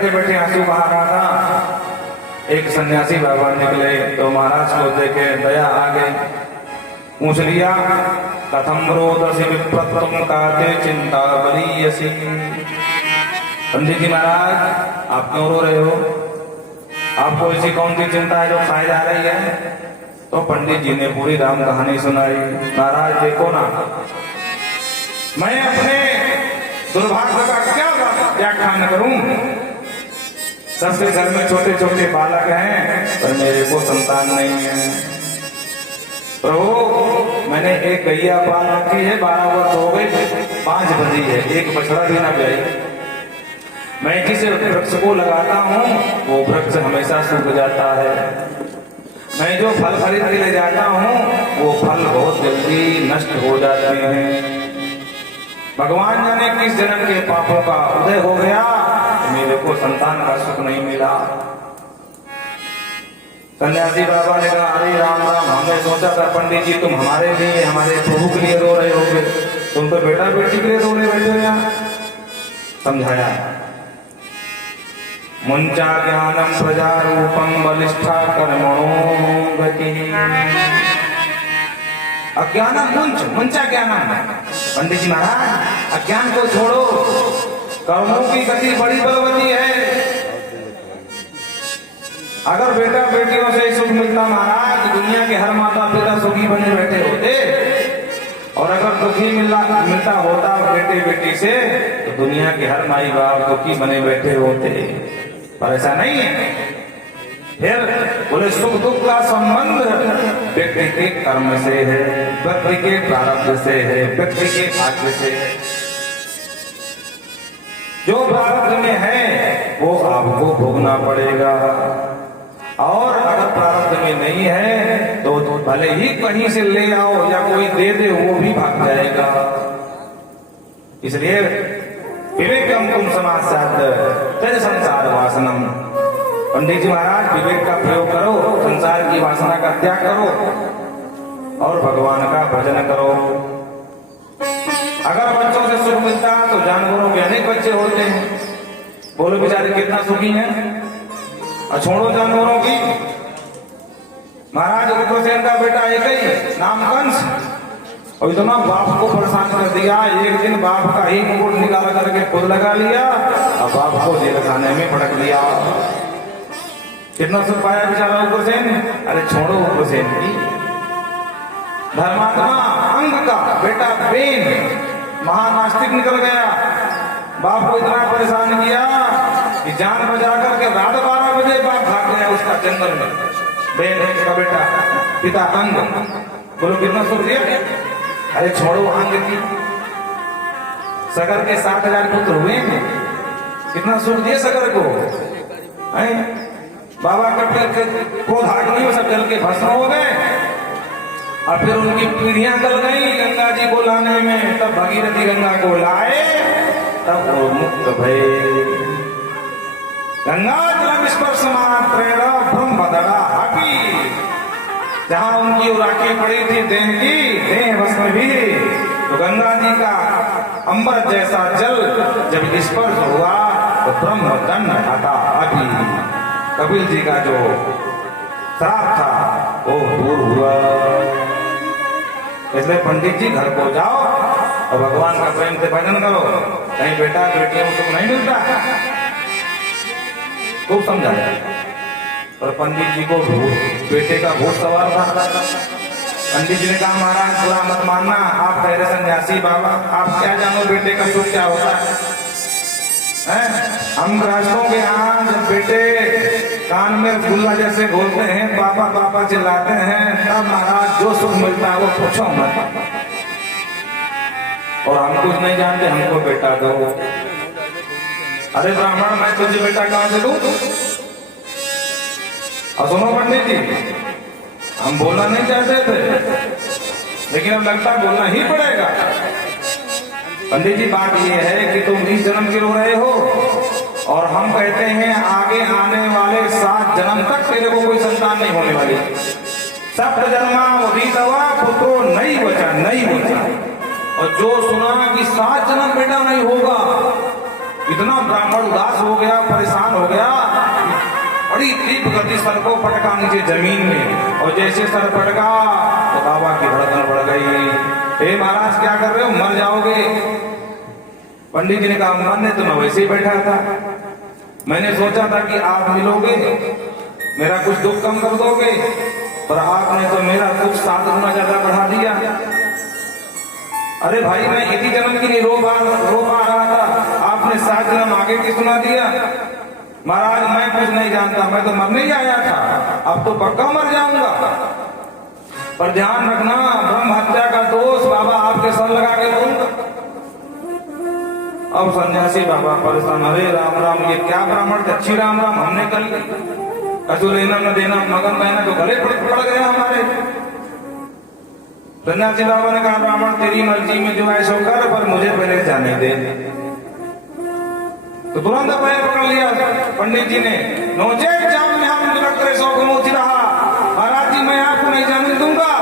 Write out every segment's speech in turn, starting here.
बैठे बैठे आंसू बहा रहा था, एक सन्यासी बाबा निकले तो महाराज को देखे दया आ गई। पूछ लिया, कथम रोदसी विप्रतम काते चिंता बलीयसी। पंडित जी महाराज आप क्यों रो रहे हो, आपको ऐसी कौन सी चिंता है जो खाई जा रही है? तो पंडित जी ने पूरी राम कहानी सुनाई। महाराज देखो ना, मैं अपने दुर्भाग्य का क्या व्याख्यान करूं? सबके घर में छोटे छोटे बालक हैं पर मेरे को संतान नहीं है। प्रभु मैंने एक गैया पाल रखी है, 12 वर्ष हो गए, 5 बजी है, एक बछड़ा भी ना ब्याई। मैं किसी वृक्ष को लगाता हूँ वो वृक्ष हमेशा सूख जाता है। मैं जो फल खरीद के ले जाता हूँ वो फल बहुत जल्दी नष्ट हो जाते हैं। भगवान जाने किस जन्म के पापों का उदय हो गया, मेरे को संतान का सुख नहीं मिला। सन्यासी बाबा ने कहा, अरे राम राम, हमने सोचा था पंडित जी तुम हमारे लिए, हमारे प्रभु के लिए रो रहे होगे, तुम तो बेटा बेटी के लिए रोने बैठे हो यहाँ। समझाया, मुंचा ज्ञानम प्रजारूपम बलिष्ठा कर्मणो गति। अज्ञानम मुंच, मुंचा ज्ञानम। पंडित जी महाराज अज्ञान को छोड़ो, कर्मों की गति बड़ी बलवती है। अगर बेटा बेटियों से सुख मिलता महाराज, दुनिया के हर माता पिता सुखी बने बैठे होते, और अगर दुखी मिलता होता बेटे बेटी से तो दुनिया के हर माई बाप दुखी बने बैठे होते, पर ऐसा नहीं है। फिर बोले सुख दुख का संबंध व्यक्ति के कर्म से है, व्यक्ति के प्रारब्ध से है, व्यक्ति के भाग्य से है। जो प्रारब्ध में है वो आपको भोगना पड़ेगा, और अगर प्रारब्ध में नहीं है तो भले ही कहीं से ले आओ या कोई दे दे वो भी भाग जाएगा। इसलिए विवेकम तुम समाज तेज संसार वासनम। पंडित जी महाराज विवेक का प्रयोग करो, संसार की वासना का त्याग करो और भगवान का भजन करो। अगर बच्चों से सुख मिलता तो जानवरों के अनेक बच्चे होते हैं, बोलो बेचारे कितना सुखी हैं। और छोड़ो जानवरों की, महाराज उग्रसेन का बेटा एक ही, नाम कंस, और इतना बाप को परेशान कर दिया। एक दिन बाप का ही मुकुट निकाल करके खुद लगा लिया और बाप को जेल खाने में पटक दिया। कितना सुख पाया बेचारा उग्रसेन। अरे छोड़ो उग्रसेन की, धर्मात्मा अंग का बेटा बेन महानास्तिक निकल गया, बाप को इतना परेशान किया कि जान बचा करके रात 12 बजे बाप भाग गया उसका जंगल में। बेन का बेटा पिता अंग, बोलो कितना सुख दिया। अरे छोड़ो अंग की, सगर के 60,000 पुत्र हुए हैं, कितना सुख दिए सगर को। बाबा का क्रोध अग्नि में सब जल के भस्म हो गए, और फिर उनकी पीढ़ियां गल गई गंगा जी को लाने में। तब भगीरथी गंगा को लाए, तब वो मुक्त भये। गंगा जल स्पर्श मात्रेण ब्रह्म दड़ा हापी। जहां उनकी राखी पड़ी थी देह की, देह भस्म भी, तो गंगा जी का अंबर जैसा जल जब स्पर्श हुआ तो ब्रह्म दंड हटा अभी। कपिल जी का जो श्राप था वो दूर हुआ। इसलिए पंडित जी घर को जाओ और भगवान का प्रेम से भजन करो, कहीं बेटा बेटियों को सुख नहीं मिलता। खूब समझाया, और पंडित जी को बेटे का भूत सवार था। पंडित जी ने कहा, महाराज बुरा मत मानना, आप ठहरे सन्यासी बाबा, आप क्या जानो बेटे का सुख क्या होता है। हम राष्ट्रों के यहाँ जब बेटे कान में रसगुल्ला जैसे बोलते हैं, बाबा बाबा चिल्लाते हैं, तब महाराज जो सुख मिलता है वो पूछो मत। और हम कुछ नहीं जानते, हमको बेटा दो। अरे ब्राह्मण मैं तुझे बेटा कहाँ से दूं? और सुनो पंडित जी, हम बोलना नहीं चाहते थे, लेकिन अब लगता है बोलना ही पड़ेगा। पंडित जी बात ये है कि तुम इस जन्म के रो रहे हो, और हम कहते हैं आगे आने वाले 7 जन्म तक तेरे को कोई संतान नहीं होने वाली। सप्त जन्मा वधीतवा पुत्रो नहीं बचा। और जो सुना कि 7 जन्म बेटा नहीं होगा, इतना ब्राह्मण उदास हो गया, परेशान हो गया, बड़ी तीव्र गति सर को पटका नीचे जमीन में, और जैसे सर पटका तो बाबा की धड़कन बढ़ गई। हे महाराज क्या कर रहे हो, मर जाओगे। पंडित जी ने कहा मरने तो मैं वैसे ही बैठा था, मैंने सोचा था कि आप मिलोगे, मेरा कुछ दुख कम कर दोगे, पर आपने तो मेरा दुख 7 गुना ज्यादा बढ़ा दिया। अरे भाई मैं इसी जन्म के लिए रो पा रहा था, आपने 7 जन्म आगे की सुना दिया। महाराज मैं कुछ नहीं जानता, मैं तो मरने ही आया था, अब तो पक्का मर जाऊंगा, पर ध्यान रखना ब्रह्म हत्या का दोष बाबा आपके सर लगा के दूंगा। अब सन्यासी बाबा परेशान, अरे राम राम, ये क्या ब्राह्मण अच्छी राम राम हमने कर ली, कछु लेना न देना, मगन बहना तो गले पड़ गया हमारे। सन्यासी बाबा ने कहा ब्राह्मण तेरी मर्जी में जो है सो कर, पर मुझे पहले जाने दे। तो तुरंत पैर पकड़ लिया पंडित जी ने, नोचे जाम में हम निरंतर सौ मोची रहा, महाराज जी मैं आपको नहीं जाने दूंगा।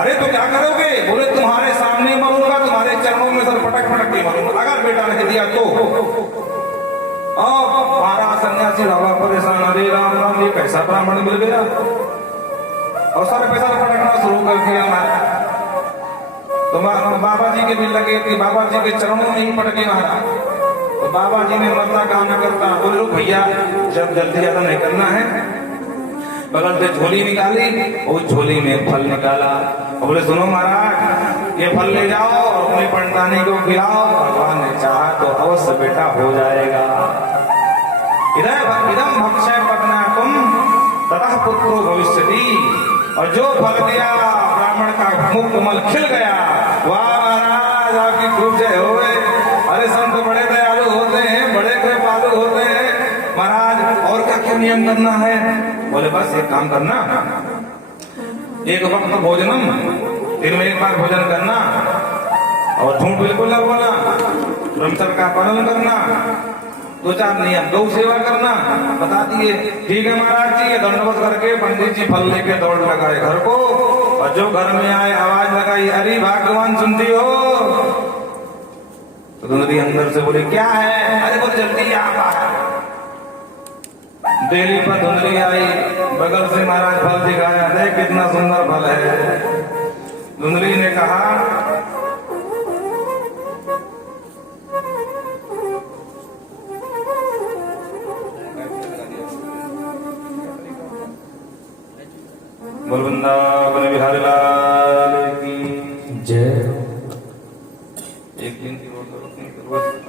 अरे तो क्या करोगे, बोले तुम्हारे सामने मरूंगा, तुम्हारे चरणों में सर पटक पटक के मरूंगा, अगर बेटा नहीं दिया तो। महाराज सन्यासी बाबा परेशान, अरे राम राम ये कैसा ब्राह्मण मिल गया, और सर पे सर पटकना शुरू कर दिया। तो बाबा जी के भी लगे कि बाबा जी के चरणों में ही पटके महाराज। तो बाबा जी ने मरना कहा न करता, बोले भैया जब जल्दी ज्यादा नहीं करना है, बगल से झोली निकाली, उस झोली में फल निकाला, और बोले सुनो महाराज ये फल ले जाओ और अपने पंडितानी को खिलाओ, भगवान ने चाहा तो अवश्य बेटा हो जाएगा। इदम भक्षय पत्नाकुम ततः पुत्रो भविष्यति। और जो फल दिया ब्राह्मण का मुख कमल खिल गया। वाह महाराज आपकी खूब जय हो। अरे संत बड़े दयालु होते हैं, बड़े कृपालु होते हैं। महाराज और क्या क्या नियम करना है, बोले बस एक काम करना, एक वक्त भोजनम, दिन में एक बार भोजन करना, और झूठ बिल्कुल न बोलना, ब्रह्मचर्य का पालन करना, 2-4 नियम, गौ सेवा करना, बता दिए। ठीक है महाराज जी, ये दंडवत करके पंडित जी फल लेके दौड़ लगाए घर को, और जो घर में आए आवाज लगाई, अरे भगवान सुनती हो। तो धुंधली अंदर से बोले क्या है, अरे बोले जल्दी आ। देली पर धुंधली आई, बगल से महाराज फल दिखाया, देख कितना सुंदर फल है। धुंधली ने कहा बोल वृंदावन बिहारी लाल की जय। एक दिन की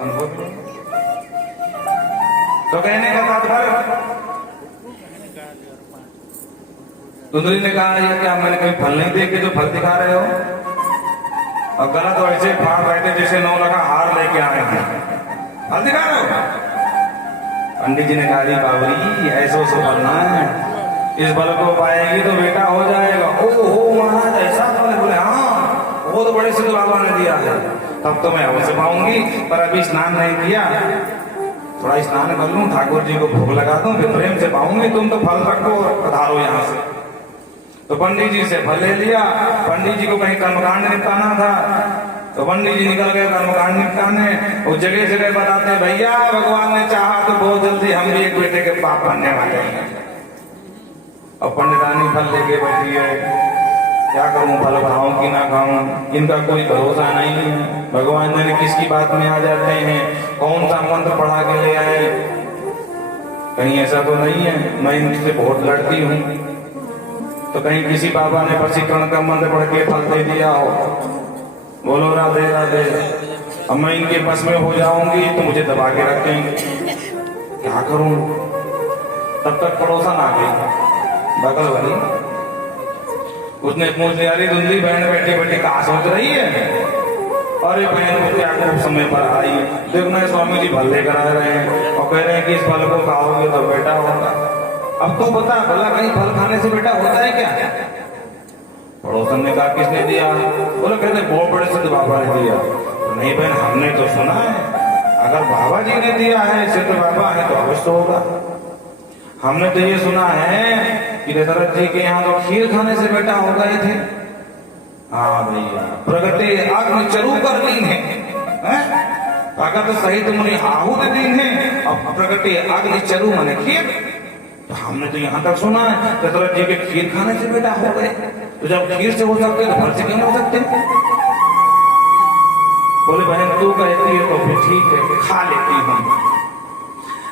अनुभव तो कहने का तात्पर्य, धुंधली ने कहा ये क्या मैंने कभी फल नहीं देखे जो फल दिखा रहे हो, और गला तो ऐसे फाड़ रहे थे जैसे 9 लगा हार लेके आए हैं, फल दिखा रहे हो। पंडित जी ने कहा बाबरी ऐसा सो फलना है, इस बल को पाएगी तो बेटा हो जाएगा। ओ महाराज ऐसा फल, बोले हाँ वो तो बड़े सिद्ध बाबा ने दिया है, तब तो मैं अवश्य पाऊंगी, पर अभी स्नान नहीं किया, थोड़ा स्नान कर लूं, ठाकुर जी को भोग लगा दूं, फिर प्रेम से पाऊंगी, तुम तो फल रखो और पधारो यहाँ से। तो पंडित जी से फल ले लिया। पंडित जी को कहीं कर्मकांड निपटाना था, तो पंडित जी निकल गए कर्मकांड निपटाने। वो जगह जगह बताते भैया भगवान ने चाहा तो बहुत जल्दी हम भी एक बेटे के पाप बनने वाले हैं। और पंडितानी फल लेके बैठी है, क्या करूं, फल खाऊं कि ना खाऊं, इनका कोई भरोसा नहीं है। भगवान जाने किसकी बात में आ जाते हैं, कौन सा मंत्र पढ़ा के ले आए, कहीं ऐसा तो नहीं है मैं इनसे बहुत लड़ती हूँ, तो कहीं किसी बाबा ने वशीकरण का मंत्र पढ़ के फल दे दिया हो। बोलो राधे राधे। अब मैं इनके बस में हो जाऊंगी तो मुझे दबा के रखेंगे, क्या करूं। तब तक पड़ोसन आ गई बगल वाली, उसने पूछ लिया अरे धुंधली बहन बैठे बैठे कहा सोच रही है। अरे बहन को क्या खूब समय पर आई, देखना स्वामी जी फल लेकर आ रहे हैं और कह रहे हैं कि इस फल को खाओगे तो बेटा होगा। अब तो बता भला कहीं फल खाने से बेटा होता है क्या। पड़ोसन ने कहा किसने दिया, बोले कहते बहुत बड़े सिद्ध बाबा ने दिया। नहीं बहन हमने तो सुना है, अगर बाबा जी ने दिया है सिद्ध बाबा है तो अवश्य होगा। हमने तो ये सुना है कि दशरथ जी के यहाँ तो खीर खाने से बेटा हो गए थे। हाँ भैया, प्रगति अग्नि चरु कर लीन है, भगत सहित मुनि आहुत दीन है और प्रगति अग्नि चरु मन खीर। तो हमने तो यहाँ तक सुना है दशरथ जी के खीर खाने से बेटा हो गए, तो जब खीर से हो सकते तो फल से क्यों हो सकते? बोले बहन तू कहती है तो फिर ठीक है खा लेती हूँ,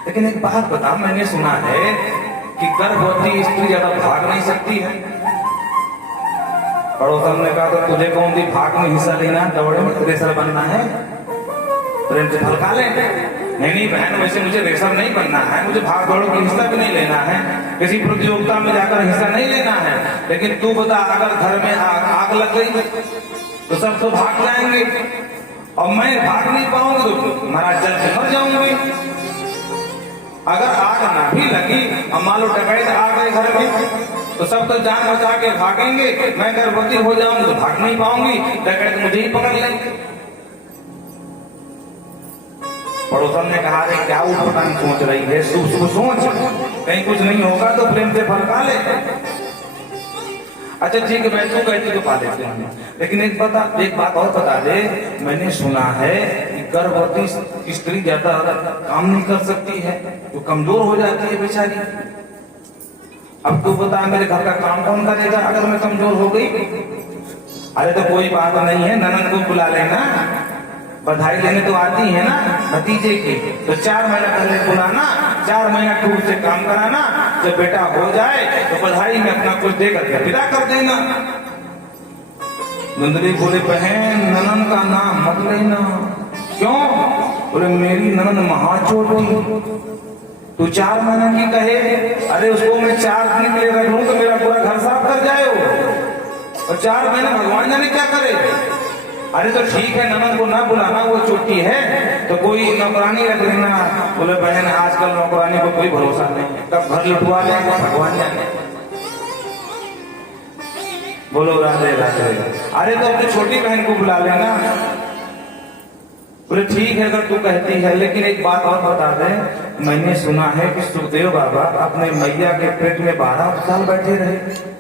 लेकिन एक बात बता, मैंने सुना है कि गर्भवती स्त्री ज्यादा भाग नहीं सकती है। पड़ोसन ने कहा तो तुझे कौन सी भाग में हिस्सा लेना, दौड़े में रेसर बनना है, प्रेम से फल खा ले। नहीं बहन वैसे मुझे रेसर नहीं बनना है, मुझे भाग दौड़ की हिस्सा भी नहीं लेना है, किसी प्रतियोगिता में जाकर हिस्सा नहीं लेना है। लेकिन तू बता अगर घर में आग लग गई तो सब तो भाग जाएंगे और मैं भाग नहीं पाऊंगी तो महाराज जल से मर जाऊंगी। अगर आग ना भी लगी और मान लो डकैत आ गए घर में तो सब तो जान बचा के भागेंगे, मैं गर्भवती हो जाऊंगी तो भाग नहीं पाऊंगी, डकैत मुझे ही पकड़ लेंगे। पड़ोसन ने कहा रे क्या उठपटांग सोच रही है, सोच कहीं कुछ नहीं होगा तो प्रेम से फल खा ले। अच्छा ठीक है मैं तू कहती तो पा लेते हैं, लेकिन एक बात और बता दे, मैंने सुना है कि गर्भवती स्त्री ज्यादा काम नहीं कर सकती है तो कमजोर हो जाती है बेचारी। अब तू बता मेरे घर का काम कौन करेगा अगर मैं कमजोर हो गई? अरे तो कोई बात नहीं है, ननद को बुला लेना, बधाई लेने तो आती है ना भतीजे की, तो 4 महीना पहले बुलाना, 4 महीना टूर से काम कराना, जब बेटा हो जाए तो बधाई में अपना कुछ देकर के विदा कर देना। नंदनी बोले बहन ननन का नाम मत लेना। क्यों? बोले मेरी ननन महाचोटी, तू 4 महीना की कहे, अरे उसको मैं 4 दिन के लिए रख लूं तो मेरा पूरा घर साफ कर जाए वो, और 4 महीने भगवान जाने क्या करे। अरे तो ठीक है ननद को ना बुलाना, वो चोटी है तो कोई नौकरानी रख लेना। बोले बहन आजकल नौकरानी को कोई भरोसा नहीं, कब घर लुटवा लेंगे भगवान जाने। बोलो राधे राधे। अरे तो अपनी छोटी बहन को बुला लेना। बोले ठीक है अगर तू कहती है, लेकिन एक बात और बता दे, मैंने सुना है कि सुखदेव बाबा अपने मैया के पेट में 12 साल बैठे रहे।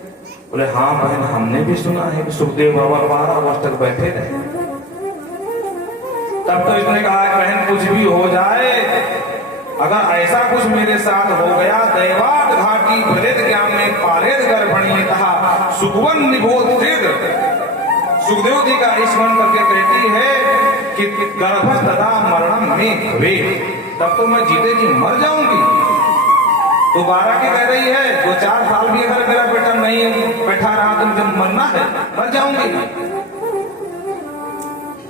बोले हाँ बहन हमने भी सुना है कि सुखदेव बाबा 12 वर्ष तक बैठे रहे। तब तो इसने कहा बहन कुछ भी हो जाए, अगर ऐसा कुछ मेरे साथ हो गया, दैवात घाटी फलित ज्ञान में पालेद गर्भणी कहा सुखवन निबोध सिद्ध। सुखदेव जी का स्मरण करके कहती है कि गर्भ तथा मरणम में वे, तब तो मैं जीते जी मर जाऊंगी। तो 12 की कह रही है, 2-4 साल भी अगर मेरा बेटा नहीं बैठा रहा तो मुझे मरना है, मर जाऊंगी।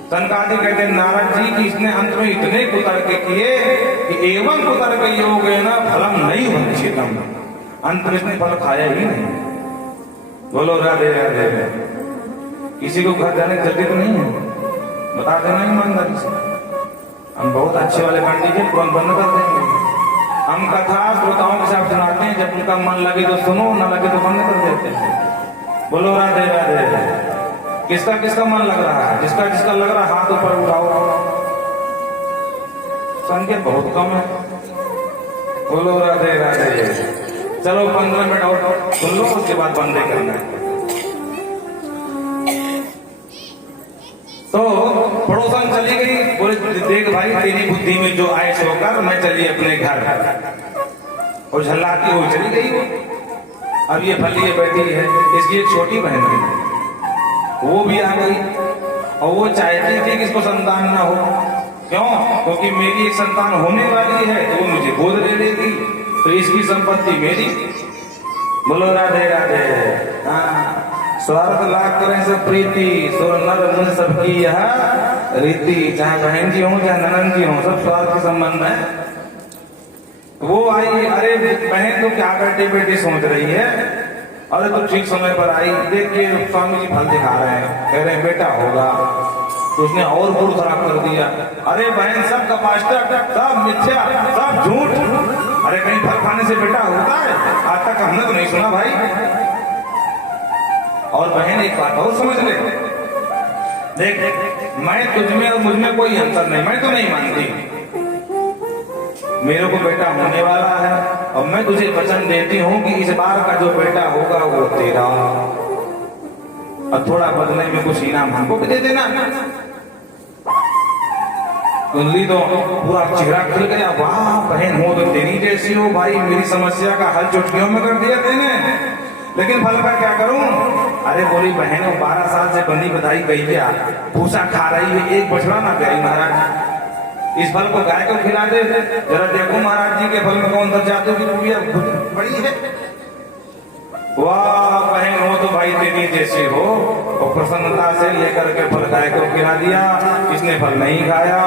सनकादि कहते नारद जी की इसने अंत में इतने कुतर्क किए कि एवं कुतर्क योगेन फलम नहीं वंचितम, अंत में इसने फल खाया ही नहीं। बोलो राधे राधे। किसी को घर जाने जल्दी तो नहीं है, बता देना ईमानदारी से, हम बहुत अच्छे वाले पंडित हैं, तुरंत बंद कर देंगे। हम कथा श्रोताओं के साथ सुनाते हैं, जब उनका मन लगे तो सुनो, न लगे तो बंद कर देते हैं। बोलो राधे राधे। किसका किसका मन लग रहा है? जिसका जिसका लग रहा है हाथ ऊपर उठाओ, संख्या बहुत कम है। बोलो राधे राधे। चलो 15 मिनट और सुन लो, उसके बाद बंद करना है। तो पड़ोसन चली गई, बोले देख भाई तेरी बुद्धि में जो आए सो कर, मैं चली अपने घर। और झल्लाती हुई चली गई वो। अब ये फलिए बैठी है, इसकी एक छोटी बहन थी, वो भी आ गई और वो चाहती थी कि इसको संतान ना हो। क्यों? क्योंकि मेरी एक संतान होने वाली है तो वो मुझे गोद ले लेगी, तो इसकी संपत्ति मेरी। बोलो राधे राधे। हाँ, स्वार्थ लाभ करें सब प्रीति, सुर नर मुन सबकी यह रीति। चाहे बहन जी हो चाहे ननन जी हो, सब स्वार्थ के संबंध है। वो आई, अरे बहन तो क्या बैठे बैठे सोच रही है, अरे तो ठीक समय पर आई। देखिए स्वामी जी फल दिखा रहे हैं, कह रहे हैं बेटा होगा, तो उसने और मूड खराब कर दिया। अरे बहन सब कपास्टर, सब मिथ्या, सब झूठ। अरे कहीं फल खाने से बेटा होता है? आज तक हमने तो नहीं सुना भाई। और बहन एक बात और समझ ले, देख मैं तुझमें और मुझमें कोई अंतर नहीं, मैं तो नहीं मानती। मेरे को बेटा होने वाला है और मैं तुझे वचन देती हूँ कि इस बार का जो बेटा होगा वो तेरा, और थोड़ा बदले में कुछ इनाम हमको भी दे देना। कुंडली तो पूरा चेहरा खुल गया, वाह बहन हो तो तेरी जैसी हो भाई, मेरी समस्या का हल चुटकियों में कर दिया तेने, लेकिन फल का क्या करूं? अरे बोली बहन 12 साल से बंदी बधाई गई क्या, भूसा खा रही है, एक बछड़ा ना गई महाराज, इस फल को गाय को खिला दे, जरा देखो महाराज जी के फल में कौन सा जादू की खूबियां बड़ी है। वाह बहन हो तो भाई तेरी जैसी हो, और प्रसन्नता से लेकर के फल गाय को खिला दिया, इसने फल नहीं खाया,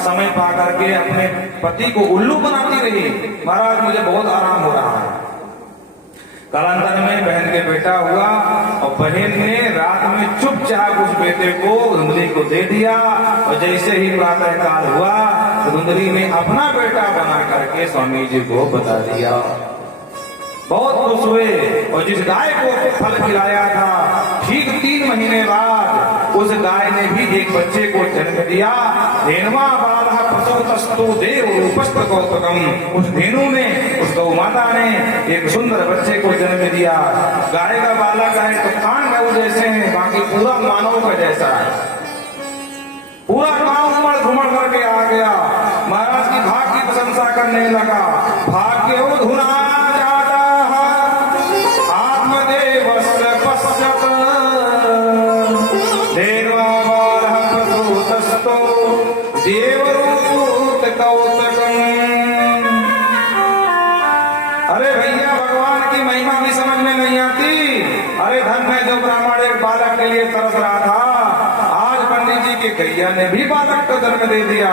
समय पा करके अपने पति को उल्लू बनाती रही, महाराज मुझे बहुत आराम हो रहा है। कालांतर में बहन के बेटा हुआ, और बहन ने रात में चुपचाप उस बेटे को धुंधली को दे दिया, और जैसे ही प्रातः काल हुआ तो धुंधली ने अपना बेटा बना करके स्वामी जी को बता दिया। बहुत खुश हुए, और जिस गाय को फल खिलाया था ठीक 3 महीने बाद उस गाय ने भी एक बच्चे को जन्म दिया। धेनवा बालः प्रसूतस्तु देव रूपस्थ कौतुकम, उस धेनु ने, उस गौ माता ने एक सुंदर बच्चे को जन्म दिया। गाय का बालक है तो कान गौ जैसे हैं, बाकी पूरा मानव का जैसा है, पूरा गांव उमड़ घुमड़ करके आ गया, महाराज की भाग की प्रशंसा करने लगा। भाग्य धुना देवरूत कौतकम। अरे भैया भगवान की महिमा भी समझ में नहीं आती। अरे धन में जो ब्राह्मण एक बालक के लिए तरस रहा था, आज पंडित जी के गैया ने भी बालक को जन्म दे दिया।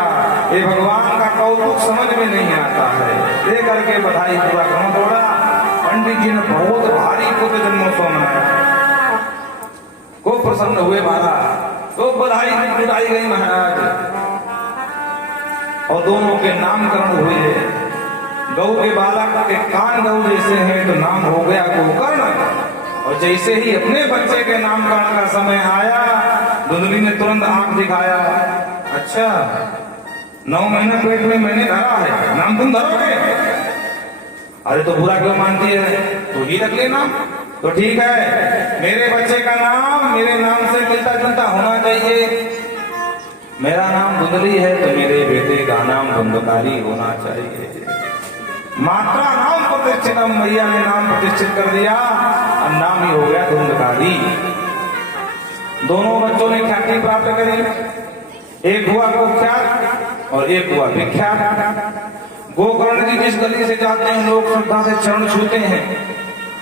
ये भगवान का कौतुक समझ में नहीं आता है। दे करके बधाई पूरा गांव दौड़ा, पंडित जी ने बहुत भारी पुत्र जन्मोत्सव मनाया, खूब प्रसन्न हुए महाराज, तो बधाई लुटाई गई महाराज, और दोनों के नामकरण हुए। गौ के बालक के कान गौ जैसे हैं तो नाम हो गया गोकर्ण, और जैसे ही अपने बच्चे के नामकरण का समय आया, धुंधली ने तुरंत आंख दिखाया, अच्छा 9 महीना पेट में मैंने धरा है, नाम तुम धरोगे? अरे तो बुरा क्यों मानती है, तो ही रख लेना। तो ठीक है, मेरे बच्चे का नाम मेरे नाम से मिलता जुलता होना चाहिए। मेरा नाम धुंधली है तो मेरे बेटे का नाम धुंधकारी होना चाहिए। मात्रा नाम प्रतिष्ठित, मैया ने नाम प्रतिष्ठित कर दिया, और नाम ही हो गया धुंधकारी। दोनों बच्चों ने ख्याति प्राप्त करी, एक हुआ कुख्यात और एक हुआ विख्यात। गोकर्ण की जिस गली से जाते हैं लोग श्रद्धा से चरण छूते हैं,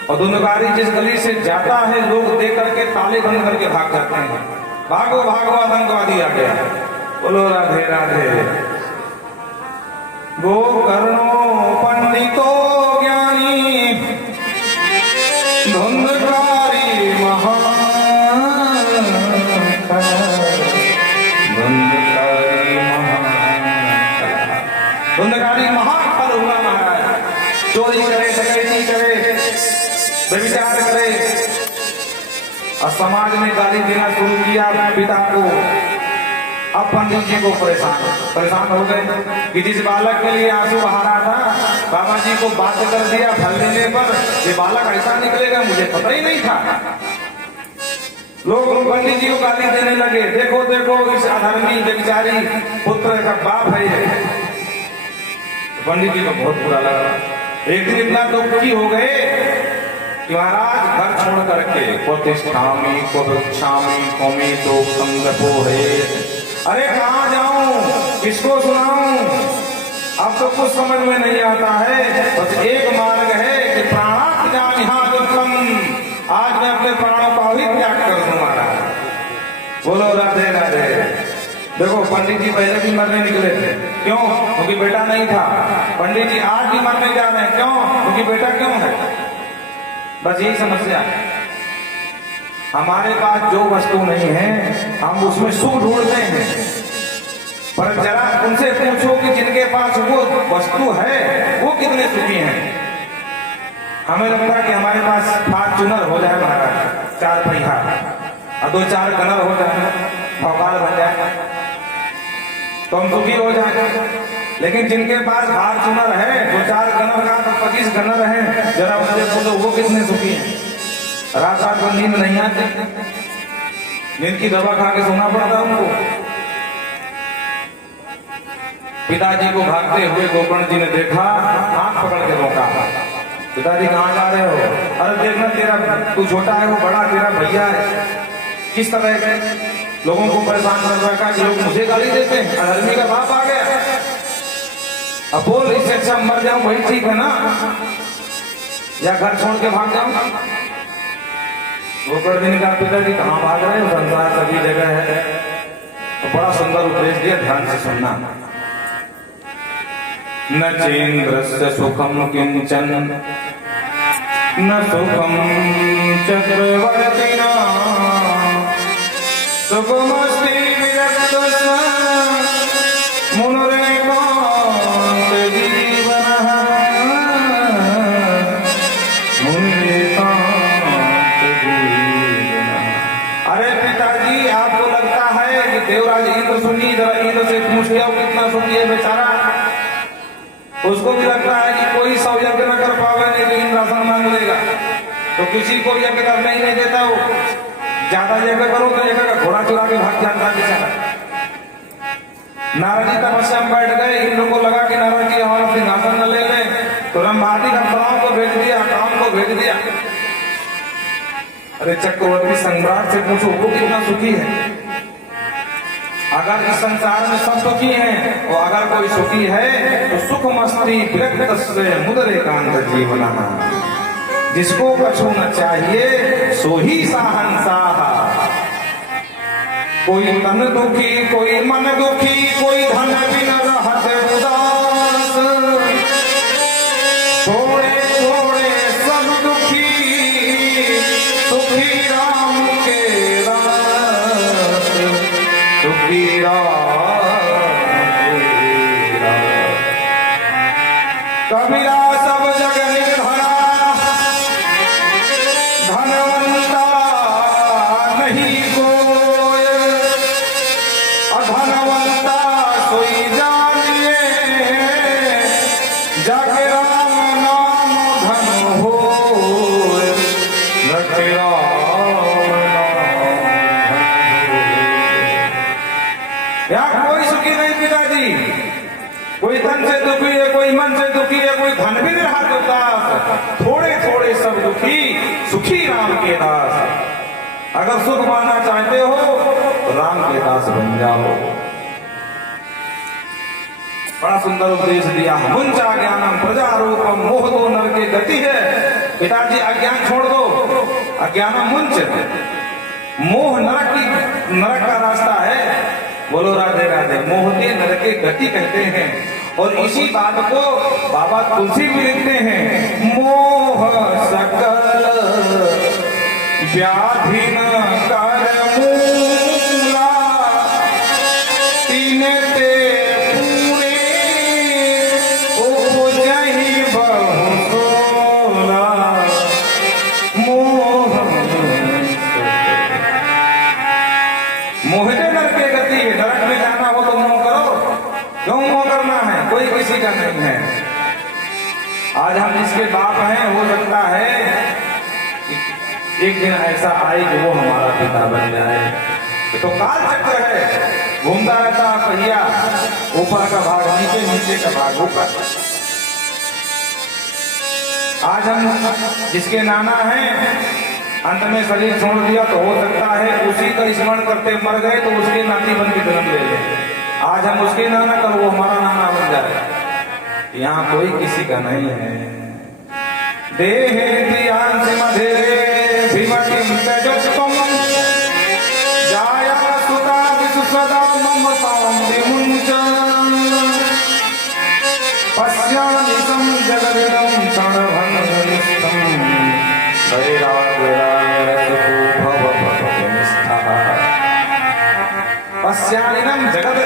और धुंधकारी जिस गली से जाता है लोग देख करके ताले बंद करके भाग जाते हैं। भागो भागो आतंकवादी आ गया, बोलो राधे राधे। गोकर्णो पंडितो ज्ञानी धुंधकारी महान, धुंधकारी महान फल हुआ महाराज। चोरी करे, डकैती करे, व्यभिचार करे, और समाज ने गाली देना शुरू किया पिता को। अब पंडित जी को परेशान हो गए कि जिस बालक के लिए आंसू बहा रहा था, बाबा जी को बात कर दिया फल देने पर, ये बालक ऐसा निकलेगा मुझे पता ही नहीं था। लोग पंडित जी को गाली देने लगे, देखो देखो इस अधर्मी व्यभिचारी पुत्र का बाप है ये। पंडित जी को बहुत बुरा लगा। एक दिन इतना दुखी हो गए कि महाराज घर छोड़ करके प्रतिष्ठामी परीक्षामी कौमी तो संगपो है, अरे कहाँ जाऊं, किसको सुनाऊं, अब तो कुछ समझ में नहीं आता है। बस एक मार्ग है कि प्राणात्याग यहाँ दुर्गम, आज मैं अपने प्राणों का ही त्याग कर दूं महाराज। बोलो राधे राधे। देखो पंडित जी पहले भी मरने निकले थे, क्यों? क्योंकि बेटा नहीं था। पंडित जी आज भी मरने जा रहे हैं, क्यों? क्योंकि बेटा क्यों है। बस यही समस्या है। हमारे पास जो वस्तु नहीं है हम उसमें सुख ढूंढते हैं, पर जरा उनसे पूछो कि जिनके पास वो वस्तु है वो कितने सुखी हैं। हमें लगता है कि हमारे पास फॉर्च्यूनर हो जाए महाराज, 4 पहिया, और 2-4 गनर हो जाए, भोपाल बन जाए तो हम सुखी हो जाए। लेकिन जिनके पास फॉर्च्यूनर है, 2-4 गनर का तो 25 गनर है, जरा उनसे बोलो वो कितने सुखी हैं। रात रात को नींद नहीं आती, नींद की दवा खा के सोना पड़ता उनको। पिताजी को भागते हुए गोकर्ण जी ने देखा, हाथ पकड़ के रोका। पिताजी कहाँ जा रहे हो? अरे देखना, तेरा तू छोटा है वो बड़ा, तेरा भैया है। किस तरह के लोगों को परेशान कर रखा कि लोग मुझे गाली देते हैं, अधर्मी का बाप आ गया। अब बोल, इससे अच्छा मर जाऊं वही ठीक है ना, या घर छोड़ के भाग जाऊं? गोकर्ण जी ने कहा, पिताजी कहाँ भाग रहे हो, संसार सभी जगह है। तो बड़ा सुंदर उपदेश दिया, ध्यान से सुनना। न चेन्द्रस्य सुखम किंचन न सुखम चक्रवर्तिना सुखमस्ति विरक्तस्य मुनिरेकान्त जीवनः मुनिरेकान्त जीवनः। अरे पिताजी, आपको लगता है कि देवराज इंद्र, सुनिए जरा, इंद्र से पूछ लिया कितना सुखी है बेचारा। उसको भी लगता है कि कोई सब यज्ञ न कर पावे, नहीं तो इंद्रासन मांग लेगा, तो किसी को यज्ञ करने ही नहीं देता वो। ज्यादा यज्ञ करो तो यज्ञ का घोड़ा चुरा के भाग जाता है बेचारा। नारद जी तपस्या में बैठ गए, इंद्र को लगा कि नारद जी हमारा सिंहासन न ले ले, तो ब्रह्मादि अप्सराओं को भेज दिया, काम को भेज दिया। अरे चक्रवर्ती सम्राट से पूछो वो कितना सुखी है। अगर इस संसार में सब सुखी हैं, और अगर कोई सुखी है तो सुख मस्ती विरक्तस्य मुनिरेकान्त जीवनः। जिसको कछु न चाहिए सो ही साहंसाह। कोई तन दुखी, कोई मन दुखी, कोई धन बिन रहत उदास। थोड़े थोड़े सब दुखी, सुखी राम के दास, सुखी राम के दास। कबीरा सब जग निर्धना, धनवंता नहीं कोई, अधनवंता सोई जानिए, जाके राम नाम धन होय, रखे राम नाम धन होय। यहाँ कोई सुखी नहीं पिताजी, कोई तन से दुखी है, कोई मन से दुखी है, कोई धन भी नहीं रहा उदास। थोड़े थोड़े सब दुखी, सुखी राम के दास। अगर सुख पाना चाहते हो तो राम के दास बन जाओ। बड़ा सुंदर उपदेश दिया। मुंचा ज्ञानम प्रजारूपम मोह तो नर के गति है। पिताजी अज्ञान छोड़ दो, अज्ञानम मुंच, मोह नरक का रास्ता है। बोलो राधे राधे। मोह के नरक के गति कहते हैं, और इसी बात को बाबा तुलसी भी लिखते हैं। मोह सकल व्याधि न कर मूला, तीन ते पूरे उपजहि बहु सोला। मोहते नरक की गति है। नरक में जाना हो तो मोह करो, क्यों मोह करना है, कोई किसी का नहीं है। आज हम जिसके बाप हैं, हो सकता है एक दिन ऐसा आए कि वो हमारा पिता बन जाए। तो काल चक्र है, घूमता रहता पहिया, ऊपर का भाग नीचे, नीचे का भाग ऊपर। आज हम जिसके नाना हैं, अंत में शरीर छोड़ दिया, तो हो सकता है उसी का स्मरण करते मर गए तो उसके नाती बन के जन्म ले लें। आज हम उसके नाना, कल वो हमारा नाना बन जाए। यहाँ कोई किसी का नहीं है। देहे दियांश मधेरे भीमतिम तेजस्वम, जाया सुता विसुसदा ममतां विमुञ्च। पश्यामि तं जगदिदं क्षणभङ्गनिष्ठं, वैराग्यरागरसो भवभवनिष्ठः। पश्यामिनं जगद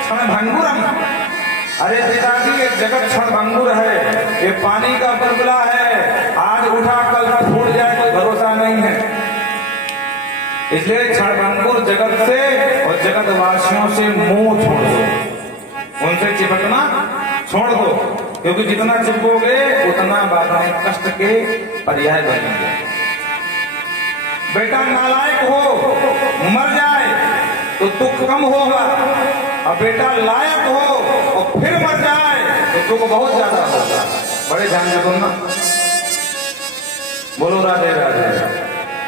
क्षणभङ्गुरम्। अरे पिताजी, ये जगत क्षणभंगुर है, ये पानी का बुलबुला है, आज उठा कल फूट जाए कोई भरोसा नहीं है। इसलिए क्षणभंगुर जगत से और जगत वासियों से मोह छोड़ दो, उनसे चिपकना छोड़ दो, क्योंकि जितना चिपकोगे उतना बाधाएं कष्ट के पर्याय बनेंगे। बेटा नालायक हो, मर जाए तो दुख कम होगा, और बेटा लायक हो और फिर मर जाए तो दुख बहुत ज्यादा होगा। बड़े ध्यान से सुनना, बोलो राधे राधे।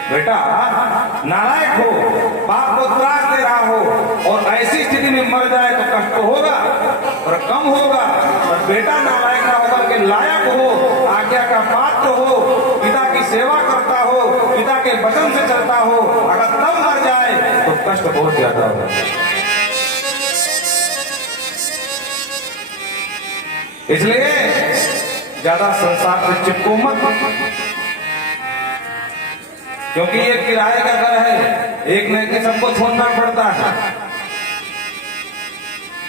बेटा नालायक हो, बाप को त्रास दे रहा हो और ऐसी स्थिति में मर जाए तो कष्ट होगा और कम होगा। और बेटा नालायक ना होकर के लायक हो, आज्ञा का पात्र हो, पिता की सेवा करता हो, पिता के वचन से चलता हो, अगर तब मर जाए तो कष्ट बहुत ज्यादा होगा। इसलिए ज्यादा संसार से चिपको मत, क्योंकि ये किराए का घर है, एक नहीं कि सबको छोड़ना पड़ता है।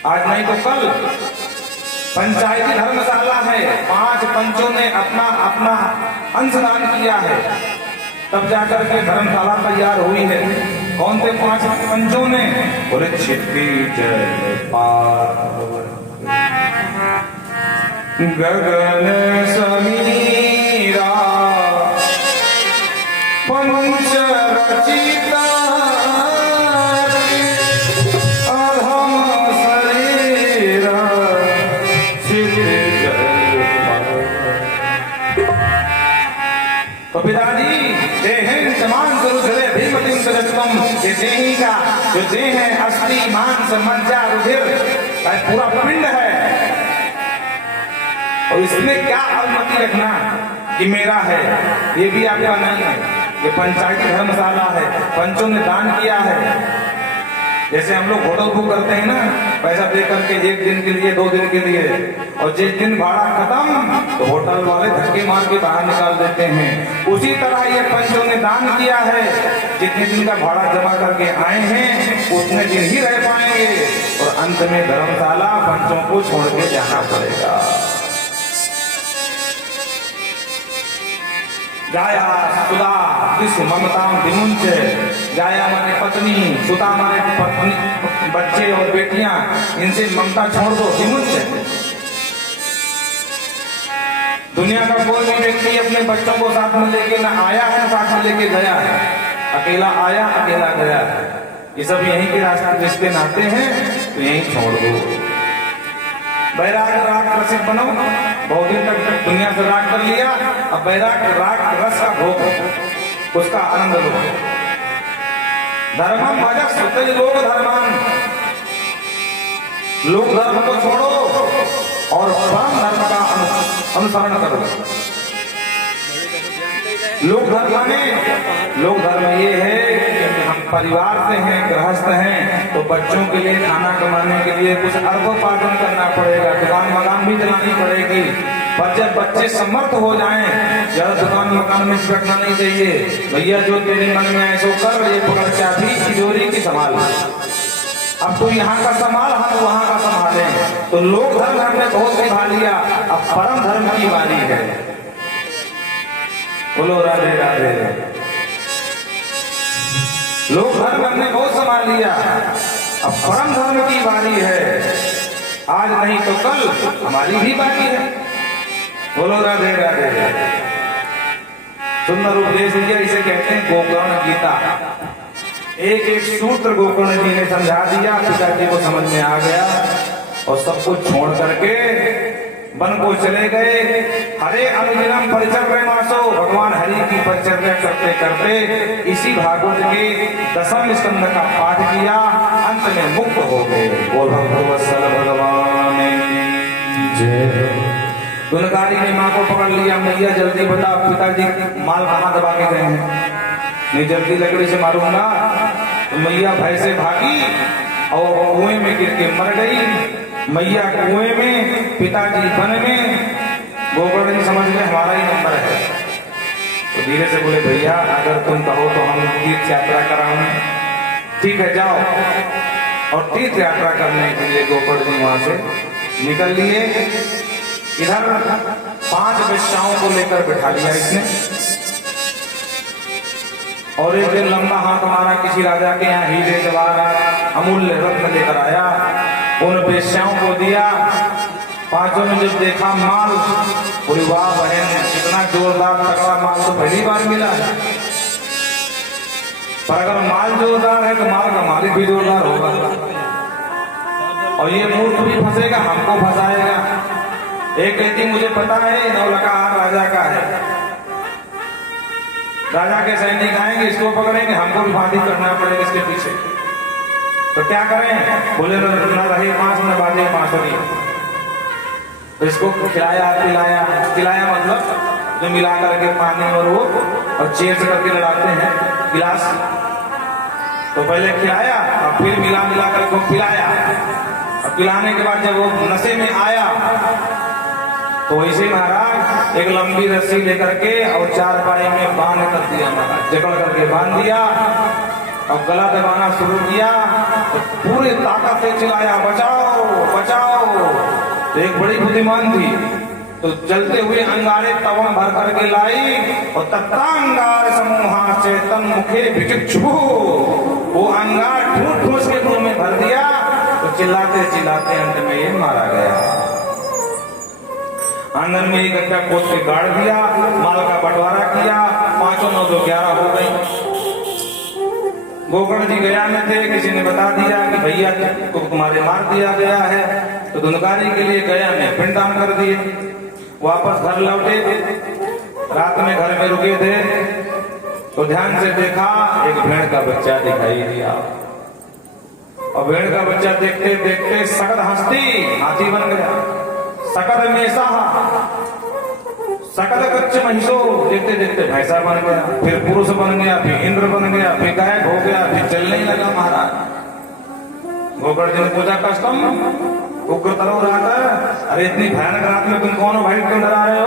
आज नहीं तो कल पंचायती धर्मशाला है, 5 पंचों ने अपना अपना अंशदान किया है, तब जाकर के धर्मशाला तैयार हुई है। कौन थे 5 पंचों ने? बोले क्षितिज पार गगन समीरा पंच रचिता अधम शरीर क्षितिज तो पिताजी देहेन समान सुरुधरे भीमतिम सरस्वम, ये देही का जो देह है अस्थि मांस मज्जा रुधिर पूरा पिंड है, और इसमें क्या अनुमति रखना कि मेरा है, ये भी आपका नहीं है। ये पंचायती धर्मशाला है, पंचों ने दान किया है। जैसे हम लोग होटल बुक करते हैं ना, पैसा दे करके 1 दिन के लिए 2 दिन के लिए, और जिस दिन भाड़ा खत्म तो होटल वाले धक्के मार के बाहर निकाल देते हैं। उसी तरह ये पंचों ने दान किया है, जितने दिन का भाड़ा जमा करके आए हैं उतने दिन ही रह पाएंगे, और अंत में धर्मशाला पंचों को छोड़ के जाना पड़ेगा। जाया सुधा विश्व ममता विमुंच, जाया माने पत्नी, सुधा माने पत्नी, बच्चे और बेटियां, इनसे ममता छोड़ दो, विमुंच। दुनिया का कोई भी व्यक्ति अपने बच्चों को साथ में लेके ना आया है, साथ में लेके गया है, अकेला आया अकेला गया। ये सब यहीं के रिश्ते नाते हैं, तो यहीं छोड़ दो। बैराग राग रसिक बनो, बहुत दिन तक दुनिया से राग कर लिया, अब बैराग राग रस का भोग, उसका आनंद लो। धर्मम भज सुतज लोक धर्मान, लोक धर्म को छोड़ो और परम धर्म का अनुसरण करो। लोक धर्म ये है कि हम परिवार से हैं, गृहस्थ हैं, तो बच्चों के लिए खाना कमाने के लिए कुछ अर्थोपार्जन करना पड़ेगा, दुकान मकान भी चलानी पड़ेगी। पर जब बच्चे समर्थ हो जाएं, ज्यादा दुकान मकान में बैठना नहीं चाहिए। भैया जो तेरे मन में ऐसो कर, ये पकड़ चाबी तिजोरी की संभाल, अब तो यहाँ का संभाल, हम वहाँ का संभालें। तो लोक धर्म हमने बहुत निभा लिया, अब परम धर्म की बारी है। बोलो राधे राधे। लोक धर्म हमने बहुत संभाल लिया, अब परम धर्म की बारी है। आज नहीं तो कल हमारी भी बारी है। बोलो राधे राधे। सुंदर उपदेश दिया, इसे कहते हैं गोकर्ण गीता। एक एक सूत्र गोकर्ण जी ने समझा दिया, पिताजी को समझ में आ गया, और सब कुछ छोड़ करके वन को चले गए। हरे अनुदिनम परिचर्या मासो, भगवान हरि की परिचर्या करते करते इसी भागवत के 10वें स्कंद का पाठ किया, अंत में मुक्त हो गए। बोल भगवत्सल भगवान जय। दुलकारी ने माँ को पकड़ लिया, मैया जल्दी बता पिताजी माल कहाँ दबा के गए हैं, नहीं जल्दी लकड़ी से मारूंगा। तो मैया भय से भागी और कुएं में गिर के मर गई। मैया कुएं में, पिताजी वन में। गोकर्ण जी समझ में हमारा ही नंबर है, तो धीरे से बोले भैया अगर तुम कहो तो हम तीर्थ यात्रा कराऊं। ठीक है जाओ। और तीर्थ यात्रा करने के लिए गोकर्ण जी वहां से निकल लिए। इधर 5 वेश्याओं को लेकर बैठा लिया इसने, और एक दिन लंबा हाथ मारा, किसी राजा के यहाँ हीरे जवाहरात अमूल्य रत्न लेकर आया, उन वेश्याओं को दिया। 5 ने जब देखा माल, बोली वाह बहन, इतना जोरदार तगड़ा माल तो पहली बार मिला है। पर अगर माल जोरदार है तो माल का मालिक भी जोरदार होगा, और ये मूर्ख भी फंसेगा, हमको फंसाएगा। एक कहती मुझे पता है नौलखा हार राजा का है, राजा के सैनिक आएंगे, इसको पकड़ेंगे, हमको भी फांसी करना पड़ेगा इसके पीछे, तो क्या करें? बोले न रहे बांस न बाजे बांसुरी। तो इसको खिलाया पिलाया, खिलाया मतलब जो मिला करके पानी और वो और चेयर से करके लड़ाते हैं गिलास, तो पहले खिलाया और फिर मिला कर को पिलाया, और पिलाने के बाद जब वो नशे में आया तो इसे महाराज एक लंबी रस्सी लेकर के और चारपाई में बांध कर दिया, महाराज जकड़ करके बांध दिया और गला दबाना शुरू किया, तो पूरे ताकत से चिल्लाया बचाओ बचाओ। तो एक बड़ी बुद्धिमान थी, तो चलते हुए अंगारे तवा भर करके लाई और तत्तांगार समूहा चेतन मुखे विचिक्षु, वो अंगार ठूस ठूस के मुंह में भर दिया, तो चिल्लाते चिल्लाते अंत में ये मारा गया। आंगन में एक अच्छा कोस के गाड़ दिया, माल का बंटवारा किया, 5 9 2 11 हो गई। गोकर्ण जी गया में थे, किसी ने बता दिया कि भैया को तुम्हारे मार दिया गया है, तो धुनकारी के लिए गया में पिंडदान कर दिए। वापस घर लौटे, रात में घर में रुके थे, तो ध्यान से देखा एक भेड़ का बच्चा दिखाई दिया, और भेड़ का बच्चा देखते देखते सकद हस्ती हाथी बन गया, सकद मेसा सकद कच्च महिषो, देखते देखते भैंसा बन गया, फिर पुरुष बन गया, फिर इंद्र बन गया, फिर गायब हो गया, फिर चलने ही लगा महाराज। गोकर्ण जी ने पूछा कष्टम उग्र तरो रात, अरे इतनी भयानक रात में तुम कौन हो भाई, क्यों डरा रहे हो?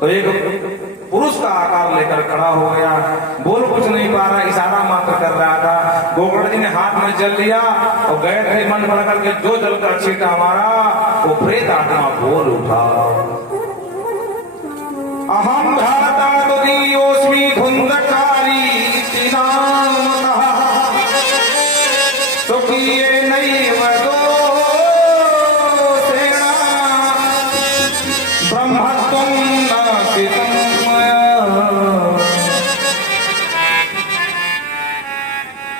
तो एक पुरुष का आकार लेकर खड़ा हो गया, बोल कुछ नहीं पा रहा, इशारा मात्र कर रहा था। गोकर्ण जी ने हाथ में जल लिया और गए थे मन बन करके जो जल कर छीटा हमारा, वो प्रेत आत्मा बोल उठा, अहम धाता तुदीयोस्मि धुंधकारी सुखिये नैव दोषेण ब्रह्मत्वं नास्तितं मया।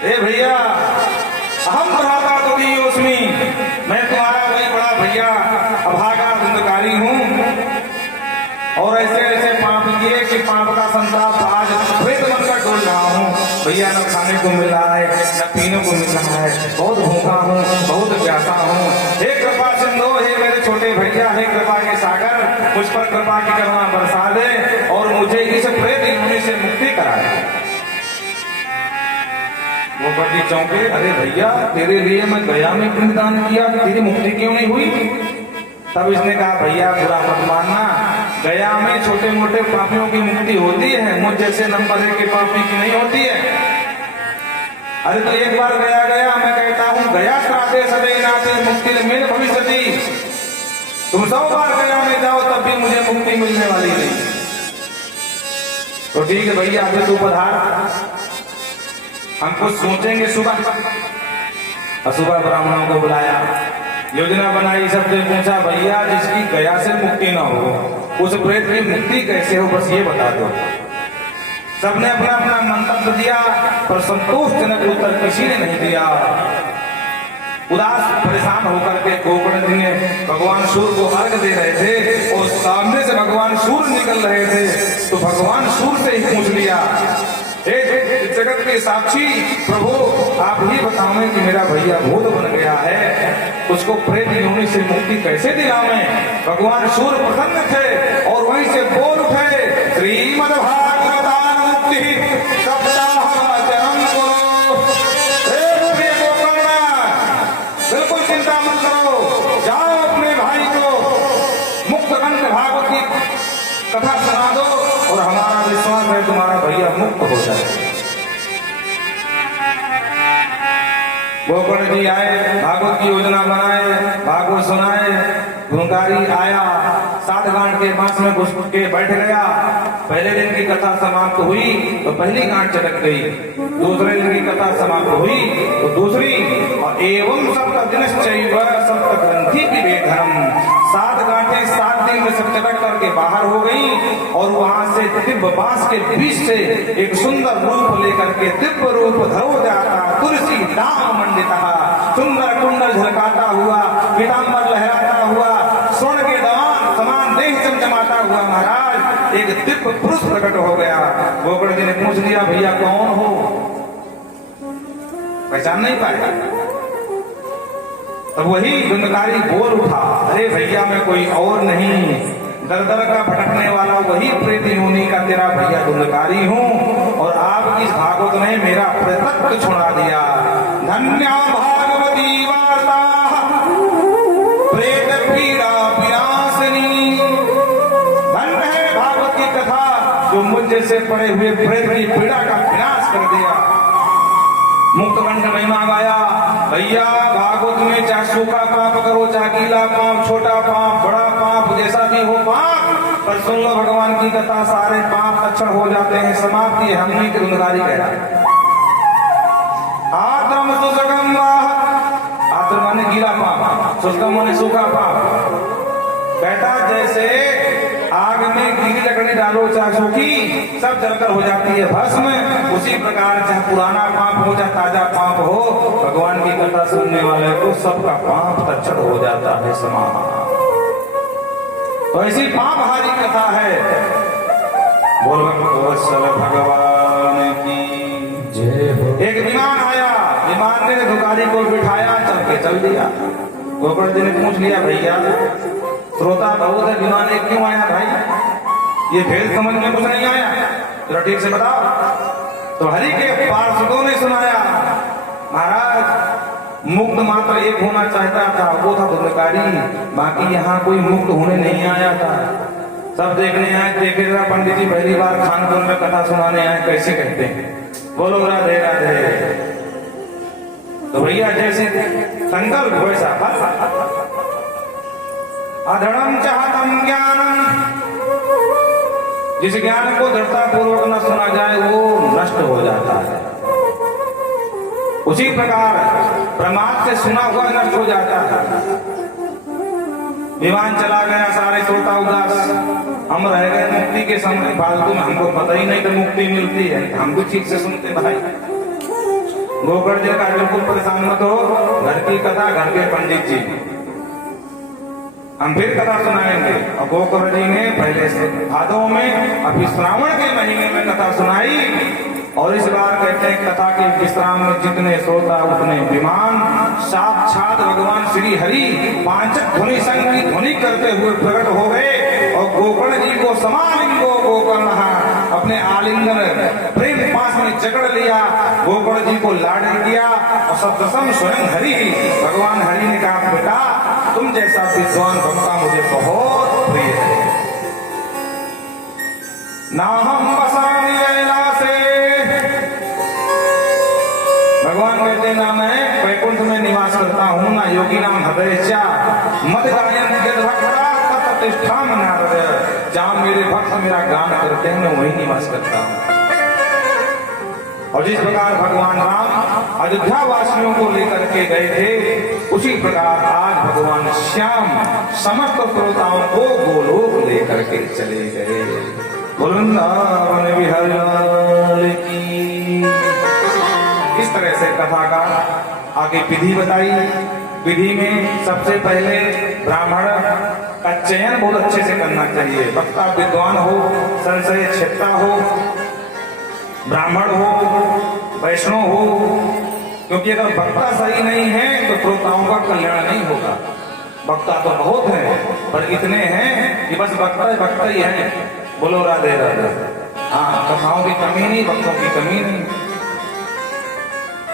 ए भैया, अहम भ्राता तुदीयोस्मि, मैं तुम्हारा वही बड़ा भैया अभागा धुंधकारी हूँ, और ऐसे ऐसे पाप किए कि पाप का संताप आज प्रेत बनकर डोल रहा हूँ। भैया न खाने को मिल रहा है, न पीने को मिल रहा है, बहुत भूखा हूँ, बहुत प्यासा हूँ। हे कृपा सिंधु, हे मेरे छोटे भैया, हे कृपा के सागर, मुझ पर कृपा की करुणा बरसा दे और मुझे इस प्रेत योनि से मुक्ति करा दे। वो बड़ी चौंके, अरे भैया तेरे लिए मैं गया में पिंडदान किया, तेरी मुक्ति क्यों नहीं हुई? तब इसने कहा भैया बुरा मत मानना, गया में छोटे मोटे पापियों की मुक्ति होती है, मुझ जैसे नंबर 1 के पापी की नहीं होती है। अरे तो एक बार गया मैं कहता हूँ गया श्राद्धे सदे नाथे मुक्ति मेरे भविष्य दी, तुम 100 बार गया में जाओ तब भी मुझे मुक्ति मिलने वाली नहीं। तो ठीक है भैया अभी तू पधार, हम कुछ सोचेंगे। सुबह और सुबह ब्राह्मणों को बुलाया, योजना बनाई, सबसे पूछा भैया जिसकी गया से मुक्ति ना हो उस प्रेत की मुक्ति कैसे हो, बस ये बता दो। सबने अपना अपना मंतव्य दिया, पर संतोषजनक उत्तर किसी ने नहीं दिया। उदास परेशान होकर के गोकर्ण जी ने भगवान सूर्य को अर्घ दे रहे थे और सामने से भगवान सूर्य निकल रहे थे, तो भगवान सूर्य से ही पूछ लिया, जगत के साक्षी प्रभु आप ही बताओ कि मेरा भैया भूत बन गया है, उसको प्रेत योनि से मुक्ति कैसे दिलावें? भगवान सूर्य प्रसन्न थे और वहीं से बोल उठे, श्रीमद्भागवतान मुक्ति सप्ताहचरण करो। बिल्कुल चिंता मत करो, जाओ अपने भाई को मुक्त कंठ भागवत की कथा सुना दो और हमारा विश्वास है तुम्हारा भैया मुक्त हो जाए। गोकर्ण जी आए, भागवत की योजना बनाए, भागवत सुनाए, धुनकारी आया, 7 गांठ के बांस में घुस के बैठ गया। पहले दिन की कथा समाप्त हुई तो पहली गांठ चटक गई, दूसरे दिन की कथा समाप्त हुई तो दूसरी, और एवं सप्त दिनश्चैव सप्त ग्रंथि विभेदनम्, 7 गांठें 7 आरती में सब चटक करके बाहर हो गई और वहां से दिव्य बांस के बीच से एक सुंदर रूप लेकर के दिव्य रूप धरो जाता तुलसी दाम मंडिता, सुंदर कुंडल झलकाता हुआ, पीतांबर लहराता हुआ, स्वर्ण के दवान समान देह चमचमाता हुआ महाराज एक दिव्य पुरुष प्रकट हो गया। गोकर्ण जी ने पूछ लिया भैया कौन हो? पहचान नहीं पाया। तब वही धुंधकारी बोल उठा, अरे भैया मैं कोई और नहीं, दर दर का भटकने वाला वही प्रेत योनि का तेरा भैया धुंधकारी हूँ और आपकी इस भागवत ने मेरा प्रतत्व छुड़ा दिया। धन्या भागवती वार्ता प्रेत पीड़ा विनाशिनी, धन्य है भागवत की कथा जो मुझ जैसे पड़े हुए प्रेत की पीड़ा का विनाश कर दिया। मुक्त कंठ महिमा गाया भैया भागवत में चाहे सूखा पाप करो, चाहे गीला पाप, छोटा पाप, बड़ा पाप, जैसा भी हो पाप, पर सुन लो भगवान की कथा सारे पाप तक्षण हो जाते हैं, समाप्ति हमने की धुंधकारी कह रहा है। आद्रम सुसकम, आद्रम माने गीला पाप, सुसकम माने सूखा पाप। कहता जैसे आग में गीली लकड़ी डालो चाहे सूखी सब जलकर हो जाती है भस्म, उसी प्रकार चाहे पुराना पाप हो चाहे ताजा पाप हो, भगवान की कथा सुनने वाले को सबका पाप तक्षण हो जाता है समाप्त। तो ऐसी पापहारी कथा है। बोल वत्सल भगवान की जय हो। एक विमान आया, विमान ने धुकारी को बिठाया, चल के चल दिया। गोकर्ण जी ने पूछ लिया भैया श्रोता बहुत है, विमान एक क्यों आया भाई? ये भेद समझ में कुछ नहीं आया, जरा ठीक से बताओ। तो हरि के पार्षदों ने सुनाया महाराज मुक्त मात्र एक होना चाहता था, वो था धुंधकारी, बाकी यहाँ कोई मुक्त होने नहीं आया था। सब देखने आए, देखे जरा पंडित जी पहली बार खानपुर में कथा सुनाने आए, कैसे कहते हैं? बोलो राधे राधे। तो भैया जैसे संकल्प वैसा अधड़म चाहतम ज्ञानम, जिस ज्ञान को दृढ़ता पूर्वक न सुना जाए वो नष्ट हो जाता है। उसी प्रकार प्रमाद से सुना हुआ नष्ट हो जाता है। विमान चला गया, सारे श्रोता उदास, हम रह गए मुक्ति के समय, फालतू में हमको पता ही नहीं कि मुक्ति मिलती है, हम भी ठीक से सुनते भाई। गोकर्ण जी का बिल्कुल परेशान मत हो, घर की कथा घर के पंडित जी, हम फिर कथा सुनाएंगे। और गोकर्ण जी ने पहले से भादों में अभी श्रावण के महीने में कथा सुनाई और इस बार कहते हैं कथा के विश्राम में जितने श्रोता उतने विमान, साक्षात भगवान श्री हरि पांचक ध्वनि संग की ध्वनि करते हुए प्रकट हो गए और गोकर्ण जी को समालिंगो गोकर्ण अपने आलिंगन प्रेम पास में जकड़ लिया, गोकर्ण जी को लाड़ किया और सप्तसम स्वयं हरि, भगवान हरि ने कहा बेटा तुम जैसा विद्वान भक्ता मुझे बहुत प्रिय है। ना हम बसामी से, भगवान कहते ना मैं वैकुंठ में निवास करता हूँ, ना योगी नाम हृदयचा मद गायन भक्ता प्रतिष्ठा नारद, जहाँ मेरे भक्त मेरा गान करते हैं मैं वही निवास करता हूँ। और जिस प्रकार भगवान राम अयोध्या वासियों को लेकर के गए थे, उसी प्रकार आज भगवान श्याम समस्त श्रोताओं को गोलोक लेकर के चले गए। वृंदावन विहर की। इस तरह से कथा का आगे विधि बताई। विधि में सबसे पहले ब्राह्मण का चयन बहुत अच्छे से करना चाहिए। वक्ता विद्वान हो, संशय क्षेत्रा हो, ब्राह्मण हो, वैष्णव हो, क्योंकि अगर वक्ता सही नहीं है तो श्रोताओं का कल्याण नहीं होगा। वक्ता तो बहुत है पर इतने हैं कि बस वक्ता ही है। बोलो राधे राधे। हाँ, कथाओं की कमी नहीं, वक्तों की कमी नहीं।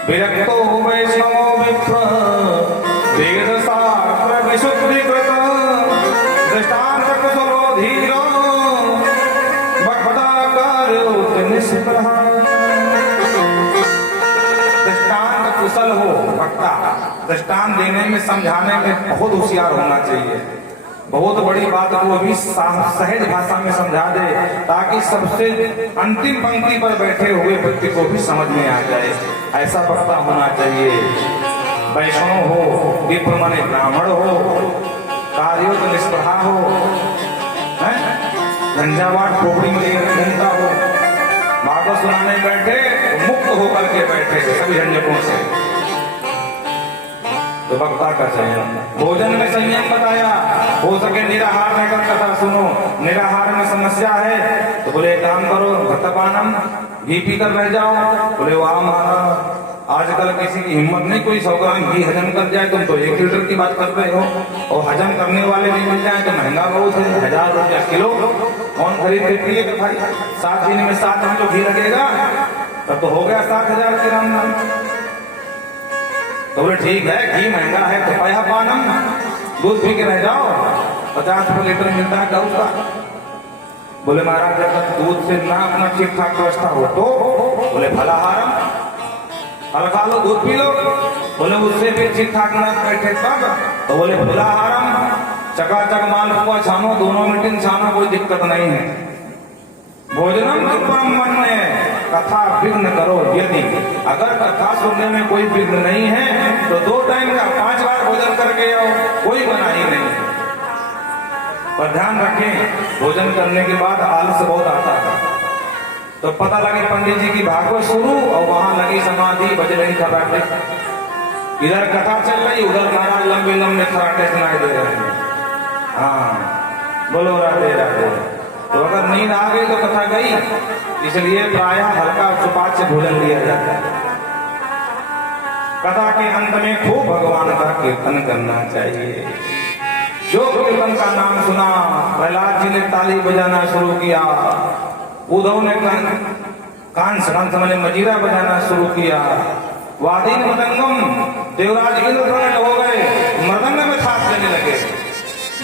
विरक्तो वैष्णवो विप्र वेद शास्त्र विशुद्धीकृत दृष्टांत कुशलो धीरो भक्ता कार्यो निष्प्रह। दृष्टांत कुशल हो वक्ता, दृष्टांत देने में समझाने में बहुत होशियार होना चाहिए। बहुत बड़ी बात को भी सहज भाषा में समझा दे ताकि सबसे अंतिम पंक्ति पर बैठे हुए व्यक्ति को भी समझ में आ जाए। ऐसा वक्ता होना चाहिए। वैष्णव हो, विप्र माने ब्राह्मण हो, कार्यों निष्प्रहा हो, झंझावाट खोपड़ी में लेकर घूमता हो, भागवत सुनाने बैठे तो मुक्त होकर के बैठे सभी झंझटों से। तो वक्ता का संयम, भोजन में संयम बताया, हो सके निराहार रहकर कथा सुनो। निराहार में समस्या है तो बोले एक काम करो, घृतपानम, घी पी कर रह जाओ। बोले वाह महाराज, आजकल किसी की हिम्मत नहीं कोई 100 ग्राम घी हजम कर जाए, तुम तो 1 लीटर की बात कर रहे हो, और हजम करने वाले नहीं मिल जाए तो महंगा बहुत है, 1000 रुपया किलो, कौन खरीद के पिएगा भाई। 7 दिन में 7 किलो घी लगेगा, तब तो हो गया 7000 की रामनाम। तो बोले ठीक है, घी महंगा है तो पया पानम, दूध पी के रह जाओ, 50 रुपये लीटर मिलता है गऊ का। बोले महाराज अगर दूध से ना अपना ठीक ठाक व्यवस्था हो तो, बोले फलाहारम, फल खा लो, दूध पी लो। बोले उससे भी ठीक ठाक ना बैठे तब, तो बोले फलाहारम, चकाचक मालपुआ छानो, दोनों मीटिंग छानो, कोई दिक्कत नहीं है। भोजनम ब्रह्मण्य में कथा विघ्न करो, यदि अगर कथा सुनने में कोई विघ्न नहीं है तो 2 टाइम का 5 बार भोजन करके आओ, कोई मनाही नहीं। पर ध्यान रखें, भोजन करने के बाद आलस बहुत आता है, तो पता लगे पंडित जी की भागवत शुरू और वहां लगी समाधि, बज रही खराटे, इधर कथा चल रही, उधर महाराज लंबे लंबे खराटे सुनाई दे रहे हैं। हाँ बोलो राधे राधे। तो अगर नींद आ गई तो कथा गई, इसलिए प्रायः हल्का सुपाच्य भोजन लिया जाता है। कथा के अंत में खूब भगवान का कीर्तन करना चाहिए। जो कीर्तन का नाम सुना, प्रहलाद जी ने ताली बजाना शुरू किया, उद्धव ने कांस ने मजीरा बजाना शुरू किया, वादीन मृदंगम, देवराज इंद्रधनुष हो गए, मृदंग में थाप देने लगे।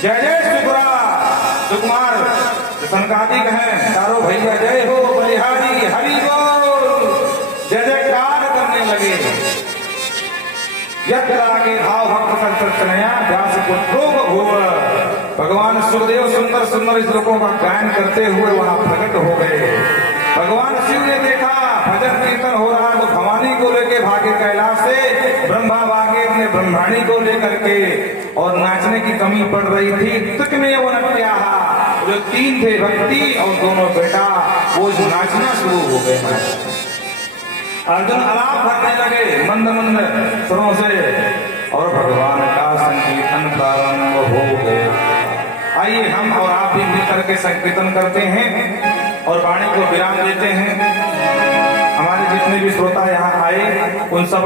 जय जय सुकुरा सुकुमार संकादिक हैं, चारों भैया जय हो बलिहारी हरि बोल, जय जयकार करने लगे। यत्र आगे भाव भक्त संतनया व्यास पुत्रो बभूव। भगवान सुखदेव सुंदर सुंदर श्लोकों का गायन करते हुए वहां प्रकट हो गए। भगवान शिव ने देखा भजन कीर्तन हो रहा तो भवानी को लेके भागे कैलाश से, ब्रह्मा भागे अपने ब्रह्माणी को लेकर के, और नाचने की कमी पड़ रही थी। तक में वो नट्या, जो 3 थे भक्ति और दोनों बेटा, वो नाचना शुरू हो गए। अर्जुन आलाप भरने लगे मंद मंद सुरों से, और भगवान का संकीर्तन प्रारंभ हो गया। आइए हम और आप भी मिलकर के संकीर्तन करते हैं और वाणी को विराम देते हैं। हमारे जितने भी श्रोता यहाँ आए उन सब